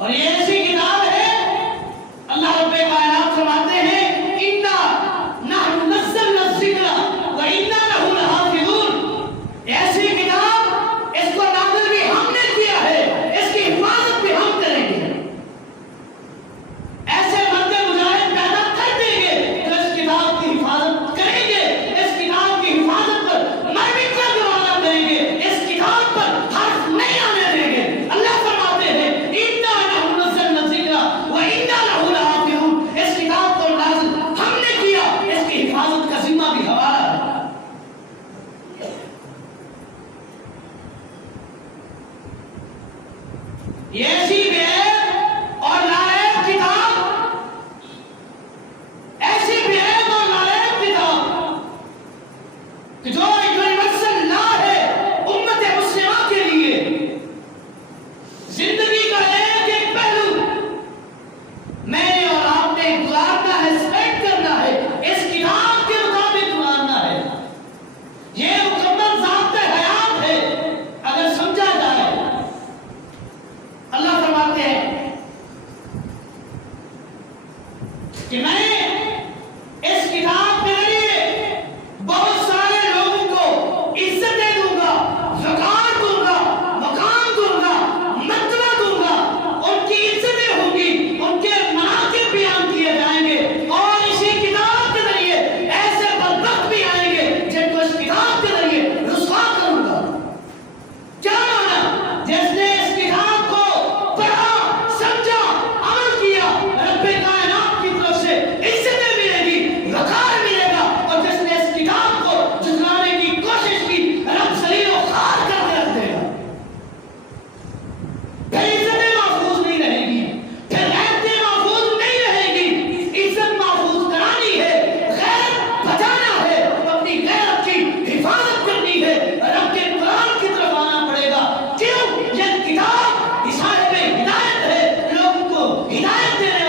اور یہ ایسی کتاب ہے اللہ رب کائنات فرماتے ہیں اِنَّا نَحْنُ نَزَّلْنَا الذِّكْرَ وَإِنَّا لَهُ لَحَافِظُونَ، ایسی کتاب اس کو نازل بھی ہم نے کیا ہے، اس کی حفاظت بھی ہم کریں گے۔ ایسے مرد مجاہد پیدا کر دیں گے جو اس کتاب کی حفاظت کریں گے، اس کتاب کی حفاظت پر مرنے کا گوارا کریں گے، اس کتاب پر حرف نہیں آنے دیں گے۔ اللہ فرماتے ہیں اِنَّا نَحْنُ نَزَّلْنَا الذِّكْرَ وَإِنَّا لَهُ لَحَافِظُونَ، اس کتاب کو نازل ہم نے کیا، اس کی حفاظت کا ذمہ بھی ہمارا ہے۔ یہ ایسی بے عیب اور ناعیب کتاب، ایسی بے عیب اور ناعیب کتاب کہ جو یونیورسل لا ہے امت مسلمہ کے لیے، زندگی کا ایک ایک پہلو میں نے اور آپ نے گزارنا ہے، اسپینڈ کرنا ہے، اس کتاب کے مطابق گزارنا ہے۔ یہ مکمل ضابطۂ حیات ہے اگر سمجھا جائے۔ اللہ فرماتے ہیں کہ میں اس کتاب کے ذریعے بہت سارے لوگوں کو عزتیں دوں گا، وقار دوں گا، مقام دوں گا، مرتبہ دوں گا، ان کی عزتیں ہوں گی، ان کے مناقب بیان کیے جائیں گے، اور اسی کتاب کے ذریعے ایسے بدبخت بھی آئیں گے جن کو اس کتاب کے ذریعے رسوا کروں گا۔ کیا مانا؟ جس نے اس کتاب کو پڑھا، سمجھا، عمل کیا، رب کائنات کی طرف سے عزتیں ملے گی، وقار ملے گا، اور جس نے اس کتاب کو جھٹلانے کی کوشش کی، رب ذلیل و خوار کر کے رکھ دے گا۔ پھر عزتیں محفوظ نہیں رہے گی، پھر غیرتیں محفوظ نہیں رہے گی۔ عزت محفوظ کرانی ہے، غیرت بچانا ہے، اپنی غیرت کی حفاظت کرنی ہے، رب کے قرآن کی طرف آنا پڑے گا۔ کیوں؟ یہ کتاب صاحب ہدایت ہے، لوگوں کو ہدایت دینے